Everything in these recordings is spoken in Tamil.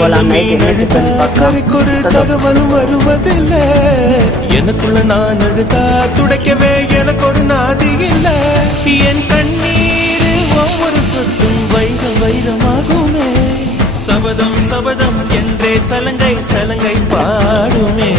போகலாம். நைட் என்ன டிஃபன் பார்க்கலாம். தகவலும் வருவதில்லை. எனக்குள்ள நான் அழுதா துடைக்கவே எனக்கு ஒரு நாதி இல்லை. என் கண்ணீர் ஒவ்வொரு சொத்தும் வைரம் வைரமாகுமே. சபதம் சபதம் என்றே சலங்கை சலங்கை பாடுமே.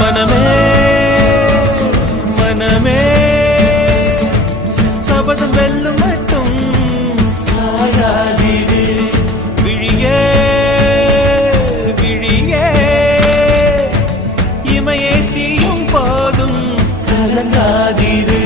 மனமே மனமே சபதம் வெல்லும் மட்டும் சாயாதீரு. விழியே விழியே இமையே தீயும் போதும் கலங்காதீரு.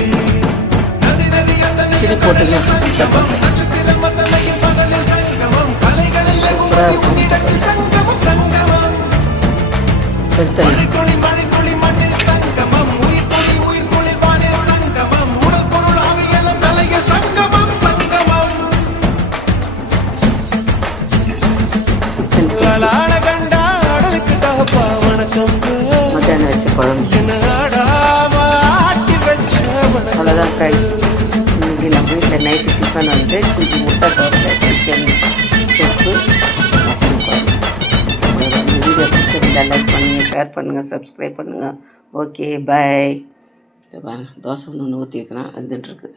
மத்தியானம் வச்ச குழம்பு அவ்வளோதான் ப்ரைஸ். இன்னைக்கு நம்ம வீட்டில் நைட்டு டிஃபன் வந்து சில்லி முட்டை தோசை சிக்கன் தொக்கு மட்டன் குழம்பு. இந்த வீடியோ பிடிச்சிருந்தால் லைக் பண்ணுங்கள், ஷேர் பண்ணுங்கள், சப்ஸ்கிரைப் பண்ணுங்கள். Okay bye. தோசை ஒன்று ஊற்றி வைக்கிறேன், அதுன்ட்டுருக்கு.